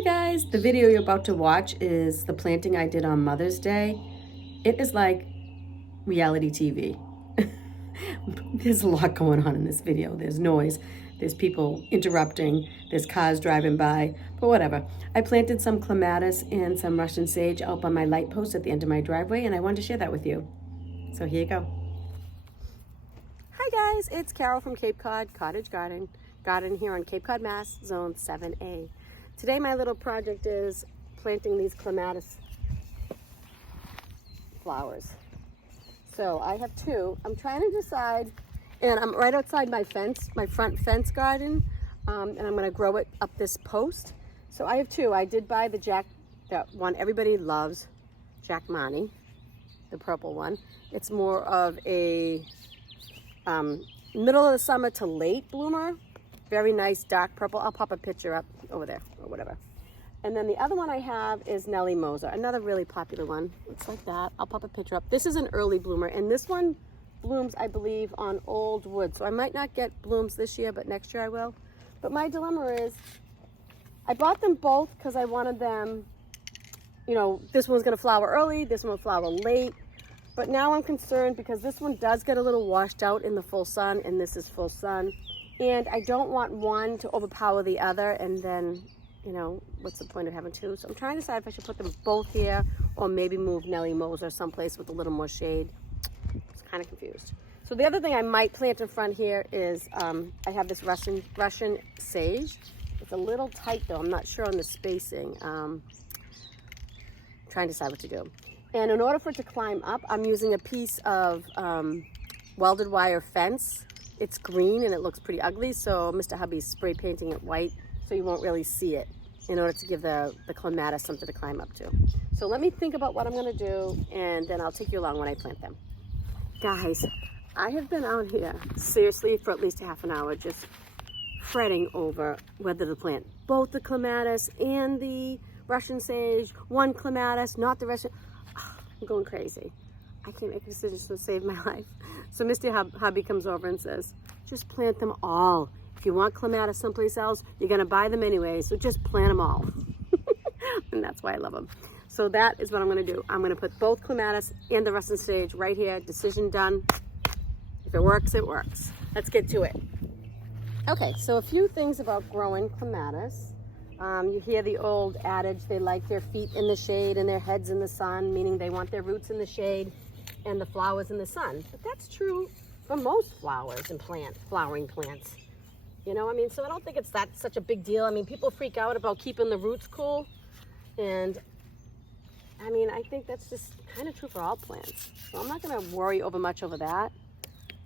Hi guys, the video you're about to watch is the planting I did on Mother's Day. It is like reality TV. There's a lot going on in this video. There's noise, there's people interrupting, there's cars driving by, but whatever. I planted some clematis and some Russian sage out by my light post at the end of my driveway, and I wanted to share that with you. So here you go. Hi guys, it's Carol from Cape Cod Cottage Garden here on Cape Cod, Mass, Zone 7A. Today my little project is planting these clematis flowers. So I have two. I'm trying to decide, and I'm right outside my fence, my front fence garden, and I'm going to grow it up this post. So I have two. I did buy that one everybody loves, Jack Mani, the purple one. It's more of a middle of the summer to late bloomer. Very nice dark purple. I'll pop a picture up over there or whatever. And then the other one I have is Nellie Moser, another really popular one. Looks like that. I'll pop a picture up. This is an early bloomer, and this one blooms, I believe, on old wood. So I might not get blooms this year, but next year I will. But my dilemma is, I bought them both because I wanted them, you know, this one's going to flower early, this one will flower late. But now I'm concerned because this one does get a little washed out in the full sun, and this is full sun. And I don't want one to overpower the other, and then, you know, what's the point of having two? So I'm trying to decide if I should put them both here or maybe move Nellie Moser someplace with a little more shade. I'm kind of confused. So the other thing I might plant in front here is I have this Russian sage. It's a little tight though. I'm not sure on the spacing. Trying to decide what to do. And in order for it to climb up, I'm using a piece of welded wire fence. It's green and it looks pretty ugly, so Mr. Hubby's spray painting it white so you won't really see it in order to give the clematis something to climb up to. So let me think about what I'm gonna do, and then I'll take you along when I plant them. Guys, I have been out here seriously for at least a half an hour just fretting over whether to plant both the clematis and the Russian sage, one clematis, not the Russian. I'm going crazy. I can't make a decision to save my life. So Mr. Hubby comes over and says, just plant them all. If you want clematis someplace else, you're gonna buy them anyway, so just plant them all. And that's why I love them. So that is what I'm gonna do. I'm gonna put both clematis and the Russian sage right here. Decision done. If it works, it works. Let's get to it. Okay, so a few things about growing clematis. You hear the old adage, they like their feet in the shade and their heads in the sun, meaning they want their roots in the shade and the flowers in the sun. But that's true for most flowers and flowering plants. You know, I mean, so I don't think it's such a big deal. I mean, people freak out about keeping the roots cool. And I mean, I think that's just kind of true for all plants. So I'm not gonna worry much over that.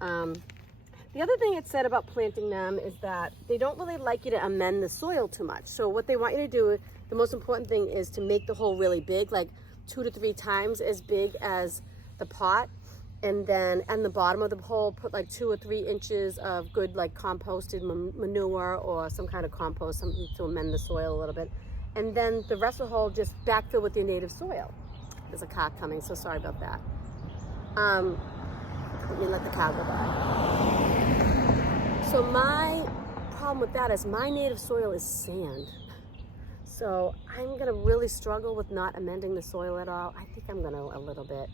The other thing it said about planting them is that they don't really like you to amend the soil too much. So what they want you to do, the most important thing is to make the hole really big, like 2 to 3 times as big as the pot. And then at the bottom of the hole, put like 2 or 3 inches of good like composted manure or some kind of compost, something to amend the soil a little bit. And then the rest of the hole, just backfill with your native soil. There's a car coming, so sorry about that. Let me let the cow go by. So my problem with that is my native soil is sand. So I'm gonna really struggle with not amending the soil at all. I think I'm gonna a little bit.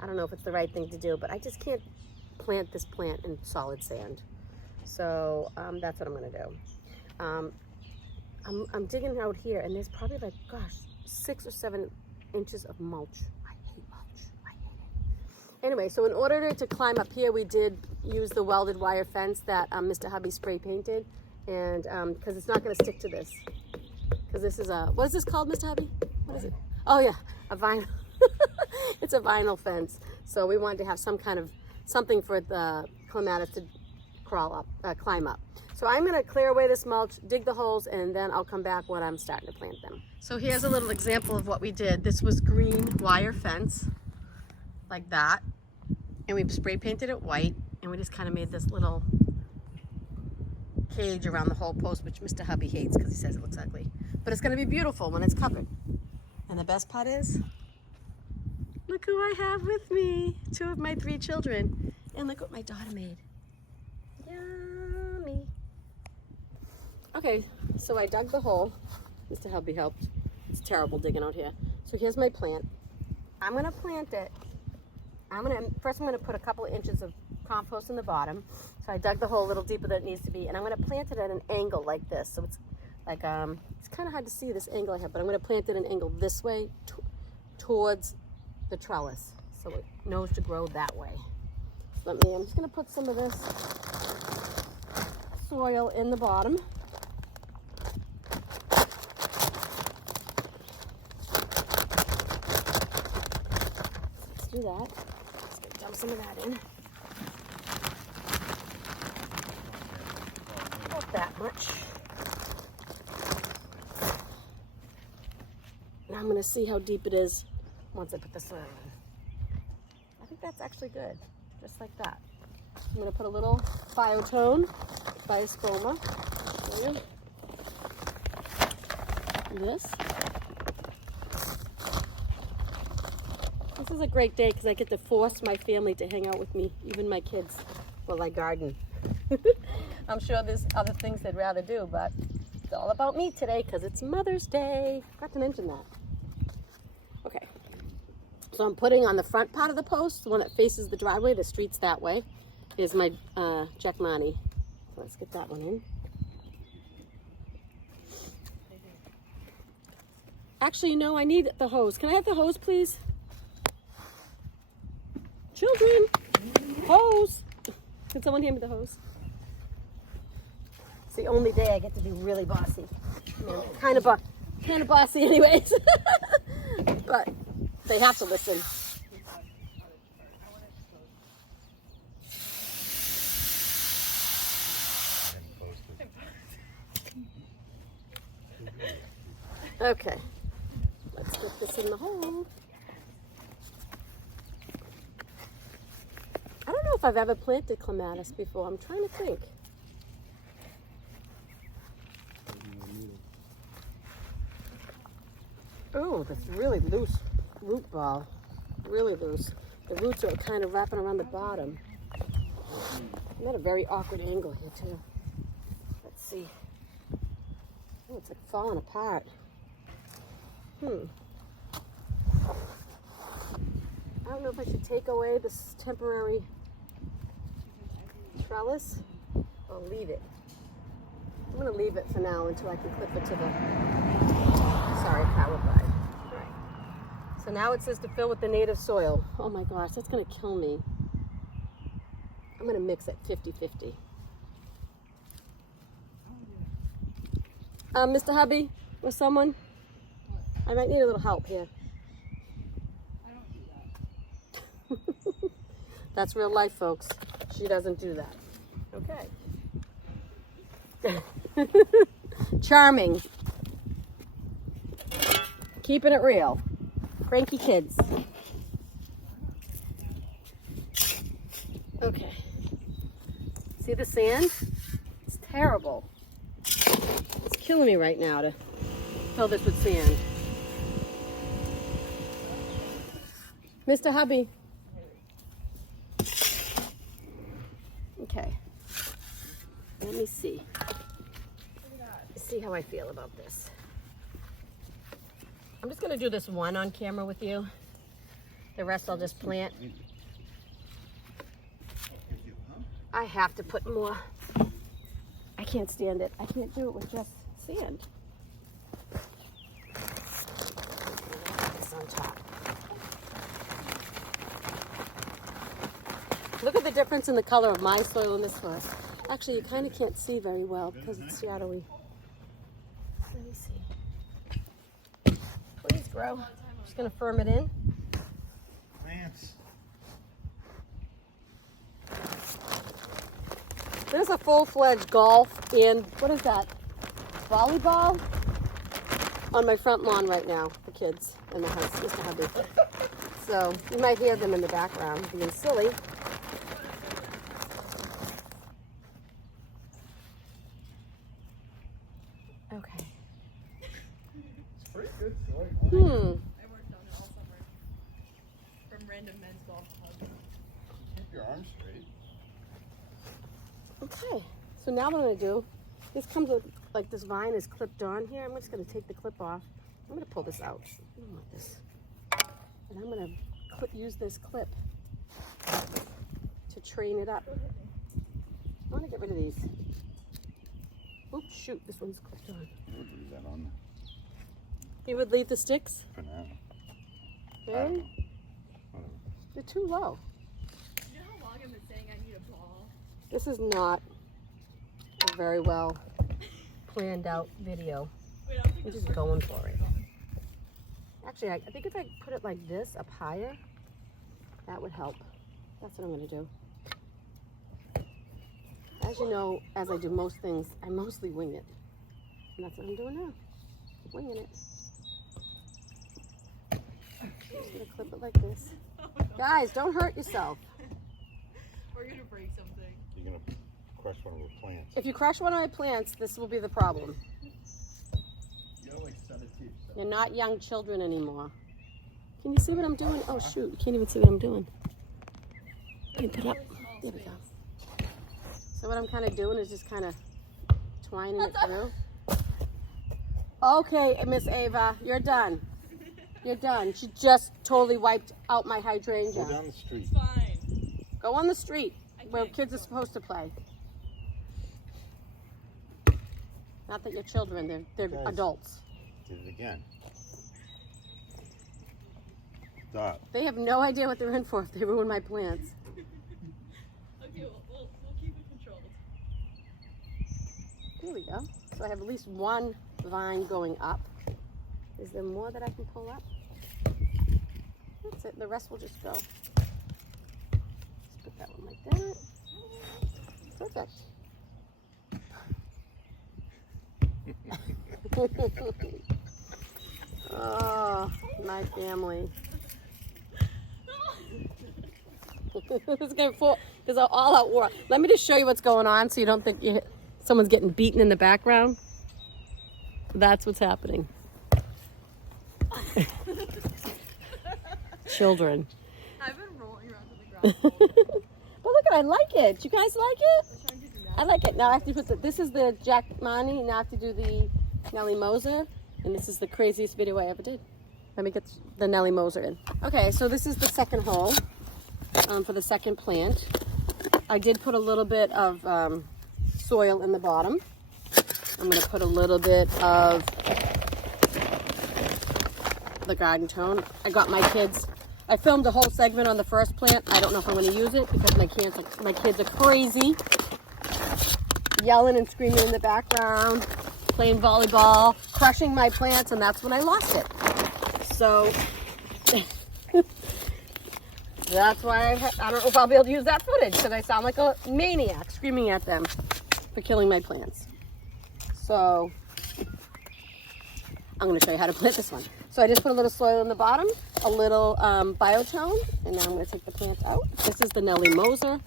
I don't know if it's the right thing to do, but I just can't plant this plant in solid sand. So that's what I'm gonna do. I'm digging out here, and there's probably like, gosh, 6 or 7 inches of mulch. I hate mulch, I hate it. Anyway, so in order to climb up here, we did use the welded wire fence that Mr. Hubby spray painted, and because it's not gonna stick to this. Because this is what is this called, Mr. Hubby? What is it? Oh yeah, a vinyl. It's a vinyl fence. So we wanted to have something for the clematis to climb up. So I'm gonna clear away this mulch, dig the holes, and then I'll come back when I'm starting to plant them. So here's a little example of what we did. This was green wire fence, like that. And we spray painted it white, and we just kind of made this little cage around the whole post, which Mr. Hubby hates because he says it looks ugly. But it's gonna be beautiful when it's covered. And the best part is, look who I have with me. 2 of my 3 children. And look what my daughter made. Yummy. Okay, so I dug the hole Mr. Hubby helped. It's terrible digging out here. So here's my plant. I'm gonna plant it. First I'm gonna put a couple of inches of compost in the bottom. So I dug the hole a little deeper than it needs to be, and I'm gonna plant it at an angle like this. So it's like, it's kind of hard to see this angle I have, but I'm gonna plant it at an angle this way towards the trellis. So it knows to grow that way. I'm just gonna put some of this soil in the bottom. Let's do that. Just gonna dump some of that in. Not that much. Now I'm gonna see how deep it is once I put the soil in. I think that's actually good, just like that. I'm gonna put a little biotone, bioscoma, this. This is a great day because I get to force my family to hang out with me, even my kids, while I garden. I'm sure there's other things they'd rather do, but it's all about me today because it's Mother's Day. Forgot to mention that. Okay. So I'm putting on the front part of the post, the one that faces the driveway, the street's that way, is my Jackmani. So let's get that one in. Actually, no, I need the hose. Can I have the hose, please? Children, hose. Can someone hand me the hose? It's the only day I get to be really bossy. I mean, I'm kind of bossy anyways. But they have to listen. Okay, let's get this in the hole. I don't know if I've ever planted clematis before. I'm trying to think. Oh, that's really loose root ball. Really loose. The roots are kind of wrapping around the bottom. I'm at a very awkward angle here too. Let's see. Oh, it's like falling apart. I don't know if I should take away this temporary trellis or leave it. I'm going to leave it for now until I can clip it to the, sorry, power guide. All right. So now it says to fill with the native soil. Oh my gosh, that's going to kill me. I'm going to mix it 50-50. Mr. Hubby or someone? I might need a little help here. I don't do that. That's real life, folks. She doesn't do that. Okay. Charming. Keeping it real. Cranky kids. Okay. See the sand? It's terrible. It's killing me right now to fill this with sand. Mr. Hubby. Okay. Let me see. Let's see how I feel about this. I'm just going to do this one on camera with you. The rest I'll just plant. I have to put more. I can't stand it. I can't do it with just sand. This on top. Look at the difference in the color of my soil and this soil. Actually, you kind of can't see very well because it's shadowy. Let me see. Please grow. I'm just going to firm it in. Plants. There's a full-fledged golf and, what is that, volleyball on my front lawn right now for kids in the house, Mr. Hubby. So you might hear them in the background being silly. Okay. It's pretty good soil. I worked on it all summer. From random men's golf clubs. Keep your arms straight. Okay, so now what I'm going to do This comes with, like, this vine is clipped on here. I'm just gonna take the clip off. I'm gonna pull this out. I don't want this. And I'm gonna use this clip to train it up. I wanna get rid of these. Oops, shoot, this one's clipped on. We'll leave that on You would leave the sticks? for now. Really? Whatever. They're too low. You know how long I've been saying I need a ball? This is not a very well planned out video. Wait, I'll take I'm the just first going one. for it. Actually, I think if I put it like this up higher, that would help. That's what I'm gonna do. As you know, as I do most things, I mostly wing it. And that's what I'm doing now. Winging it. Just gonna clip it like this. Guys, don't hurt yourself. We're gonna break something. You're gonna crush one of the plants. If you crush one of my plants, this will be the problem. You gotta like set it teeth. You're not young children anymore. Can you see what I'm doing? Oh shoot, you can't even see what I'm doing. Keep it up. There we go. So what I'm kind of doing is just kind of twining it through. Okay, Miss Ava, you're done. You're done. She just totally wiped out my hydrangea. Go down the street. It's fine. Go on the street where can't kids are go. supposed to play. Not that you're children, they're Guys. adults. Did it again. Stop. They have no idea what they're in for if they ruin my plants. Okay, we'll keep it controlled. There we go. So I have at least one vine going up. Is there more that I can pull up? That's it. The rest will just go. Just put that one like that. Perfect. Oh, my family. It's gonna fall. There's an all-out war. Let me just show you what's going on, so you don't think someone's getting beaten in the background. That's what's happening. Children. I've been rolling around on the ground. But look, I like it. You guys like it? I'm trying to do I like it. Now I have to put this is the Jack Money, now I have to do the Nellie Moser, and this is the craziest video I ever did. Let me get the Nellie Moser in. Okay, so this is the second hole for the second plant. I did put a little bit of soil in the bottom. I'm going to put a little bit of the garden tone. I got my kids. I filmed a whole segment on the first plant. I don't know if I'm going to use it because my kids are crazy, yelling and screaming in the background, playing volleyball, crushing my plants, and that's when I lost it. So that's why I don't know if I'll be able to use that footage because I sound like a maniac screaming at them for killing my plants. So I'm going to show you how to plant this one. So I just put a little soil in the bottom, a little biotone, and now I'm going to take the plant out. This is the Nellie Moser.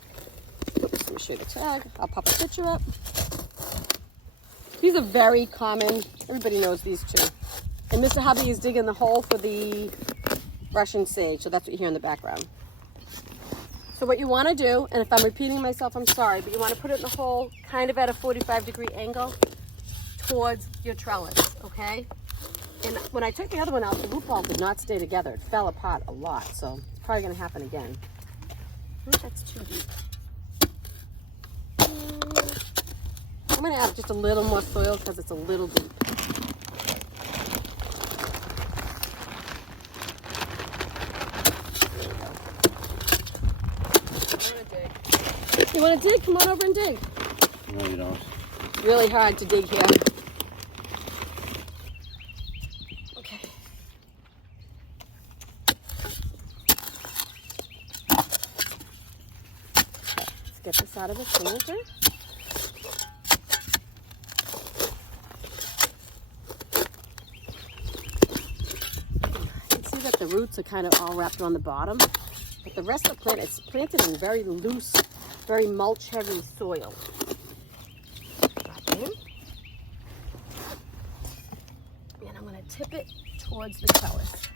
Oops, let me show you the tag. I'll pop a picture up. These are very common. Everybody knows these two. And Mr. Hubby is digging the hole for the Russian sage, so that's what you hear in the background. So what you want to do, and if I'm repeating myself, I'm sorry, but you want to put it in the hole kind of at a 45-degree angle towards your trellis, okay? And when I took the other one out, the root ball did not stay together. It fell apart a lot, so it's probably going to happen again. I think that's too deep. I'm going to add just a little more soil because it's a little deep. You want to dig? Come on over and dig. No, you don't. It's really hard to dig here. Okay. Let's get this out of the planter. You can see that the roots are kind of all wrapped around the bottom, but the rest of the plant is planted in very loose, very mulch-heavy soil. Okay. And I'm going to tip it towards the trellis.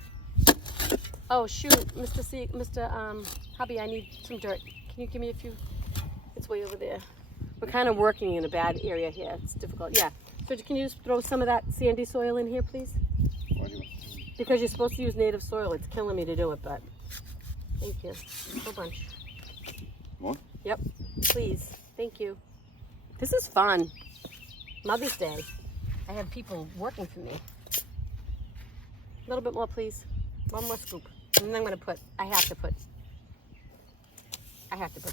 Oh shoot, Mr. Hubby, I need some dirt. Can you give me a few? It's way over there. We're kind of working in a bad area here. It's difficult. Yeah. So can you just throw some of that sandy soil in here, please? Why do you? Because you're supposed to use native soil. It's killing me to do it, but thank you. A whole bunch. More? Yep. Please. Thank you. This is fun. Mother's Day. I have people working for me. A little bit more, please. One more scoop. And then I'm going to put, I have to put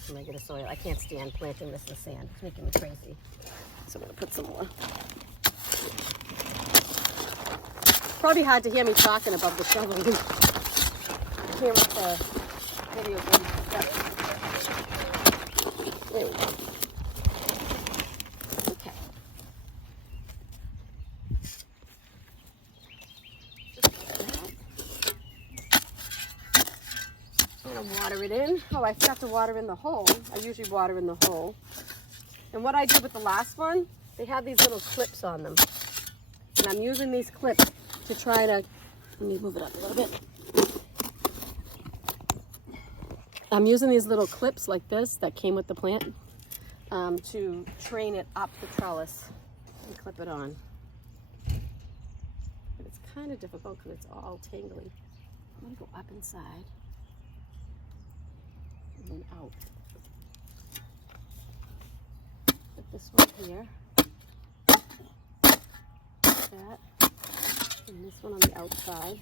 some regular soil. I can't stand planting this in sand. It's making me crazy. So I'm going to put some more. Probably hard to hear me talking above the shoveling. I hear what the video is. There we go. Okay. I'm going to water it in. Oh, I forgot to water in the hole. I usually water in the hole. And what I did with the last one, they have these little clips on them. And I'm using these clips to try to, let me move it up a little bit. I'm using these little clips like this that came with the plant to train it up the trellis and clip it on. And it's kind of difficult because it's all tangly. I'm going to go up inside and then out. Put this one here. That. And this one on the outside.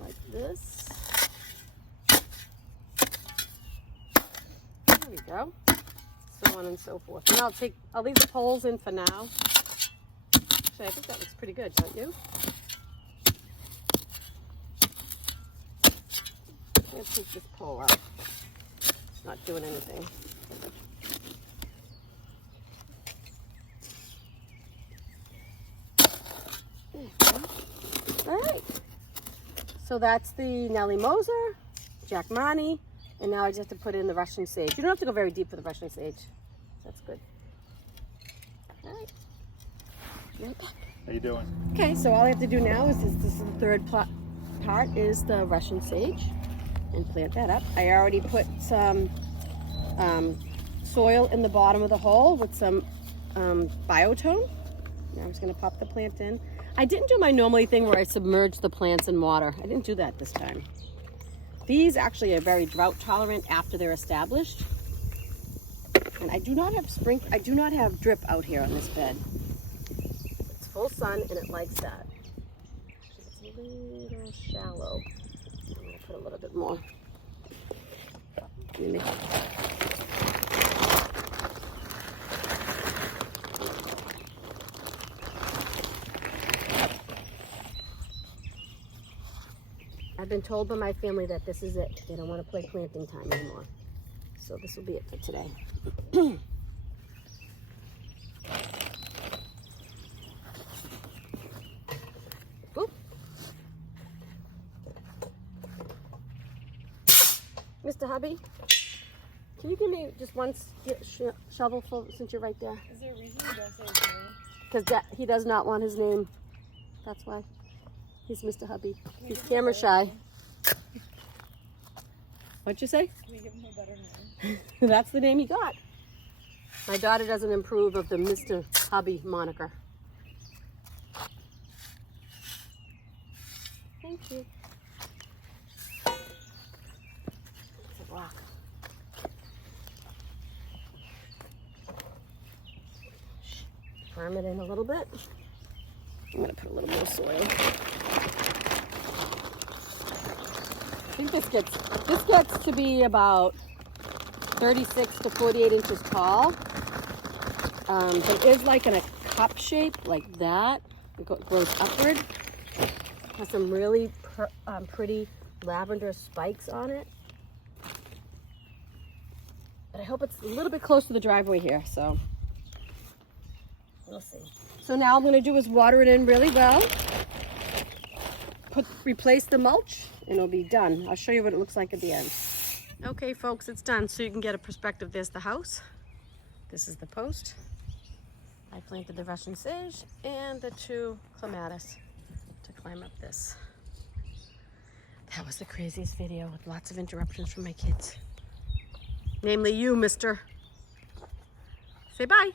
Like this. There we go. So on and so forth. And I'll leave the poles in for now. Actually, I think that looks pretty good, don't you? I'm going to take this pole out. It's not doing anything. All right, so that's the Nellie Moser, Jack Mani, and now I just have to put in the Russian sage. You don't have to go very deep for the Russian sage. That's good. All right. Right back. How you doing? Okay, so all I have to do now is this is the third part is the Russian sage, and plant that up. I already put some soil in the bottom of the hole with some biotone. Now I'm just going to pop the plant in. I didn't do my normally thing where I submerge the plants in water. I didn't do that this time. These actually are very drought tolerant after they're established. And I do not have drip out here on this bed. It's full sun and it likes that. It's a little shallow. I'm going to put a little bit more. I've been told by my family that this is it. They don't want to play planting time anymore. So this will be it for today. Oop. Mr. Hubby, can you give me just one shovelful since you're right there? Is there a reason you don't say his name? Because he does not want his name. That's why. He's Mr. Hubby. He's camera shy. What'd you say? Can we give him a better name? That's the name he got. My daughter doesn't approve of the Mr. Hubby moniker. Thank you. It's a rock. Firm it in a little bit. I'm going to put a little more soil. I think this gets to be about 36 to 48 inches tall. But it is like in a cup shape, like that. It grows upward. Has some really pretty lavender spikes on it. But I hope it's a little bit close to the driveway here, so we'll see. So now I'm going to do is water it in really well. Replace the mulch and it'll be done. I'll show you what it looks like at the end. Okay folks, it's done so you can get a perspective. There's the house. This is the post. I planted the Russian sage and the 2 clematis to climb up this. That was the craziest video with lots of interruptions from my kids. Namely you, mister. Say bye.